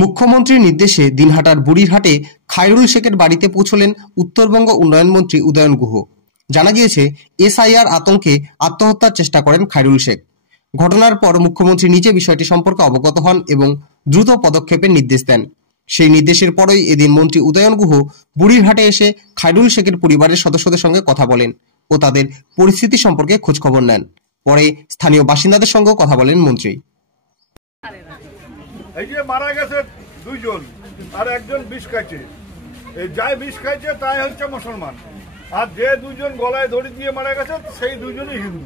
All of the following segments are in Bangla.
মুখ্যমন্ত্রীর নির্দেশে দিনহাটার বুড়িরহাটে খায়রুল শেখের বাড়িতে পৌঁছলেন উত্তরবঙ্গ উন্নয়ন মন্ত্রী উদয়ন গুহ। জানা গিয়েছে, এসআইআর আতঙ্কে আত্মহত্যার চেষ্টা করেন খায়রুল শেখ। ঘটনার পর মুখ্যমন্ত্রী নিজে বিষয়টি সম্পর্কে অবগত হন এবং দ্রুত পদক্ষেপের নির্দেশ দেন। সেই নির্দেশের পরই এদিন মন্ত্রী উদয়ন গুহ বুড়িরহাটে এসে খায়রুল শেখের পরিবারের সদস্যদের সঙ্গে কথা বলেন ও তাদের পরিস্থিতি সম্পর্কে খোঁজখবর নেন। পরে স্থানীয় বাসিন্দাদের সঙ্গেও কথা বলেন মন্ত্রী। এই যে মারা গেছে দুইজন, আর একজন বিষ খাইছে। এই যাই বিষ খাইছে তাই হচ্ছে মুসলমান, আর যে দুইজন গলায় দড়ি দিয়ে মারা গেছে সেই দুইজনই হিন্দু।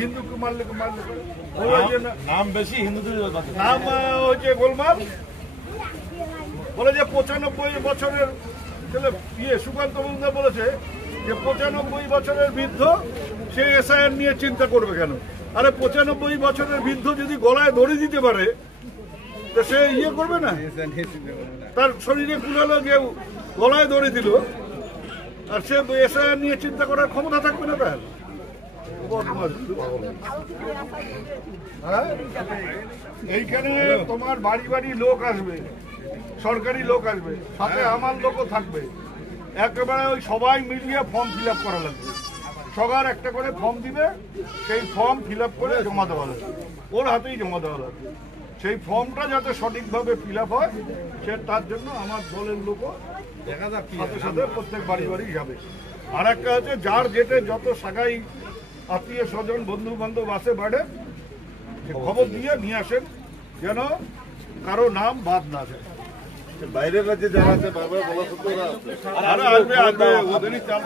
হিন্দুকে মারলে নাম বেশি হিন্দুদের নাম হচ্ছে গোলমাল। বলে যে 95 বছরের ছেলে সুকান্ত মজুমদার বলেছে যে 95 বছরের বৃদ্ধ সে এসআইআর নিয়ে চিন্তা করবে কেন? আরে 95 বছরের বৃদ্ধ যদি গলায় দড়ি দিতে পারে তো সে ইয়ে করবে না? তার শরীরে কুলালো, কেউ গলায় দড়ি দিল, আর সে এসআইআর নিয়ে চিন্তা করার ক্ষমতা থাকবে না তার? এইখানে তোমার বাড়ি বাড়ি লোক আসবে, সরকারি লোক আসবে, সাথে আমার লোকও থাকবে। একেবারে ওই সবাই মিলিয়ে ফর্ম ফিল আপ করা লাগবে। সবার একটা করে ফর্ম দিবে, সেই ফর্ম ফিল আপ করে জমা দেওয়া লাগবে, ওর হাতেই জমা দেওয়া লাগবে। সেই ফর্মটা যাতে সঠিকভাবে ফিল আপ হয় সে তার জন্য আমার দলের লোকও সাথে সাথে প্রত্যেক বাড়ি বাড়ি যাবে। আর একটা হচ্ছে যার যেতে যত সাগাই আত্মীয় স্বজন বন্ধু বান্ধব আসে বাড়ে, খবর দিয়ে নিয়ে আসেন যেন কারো নাম বাদ না যায়। বাইরের রাজ্যে যারা আছে আসবে ওদেরই চাপ।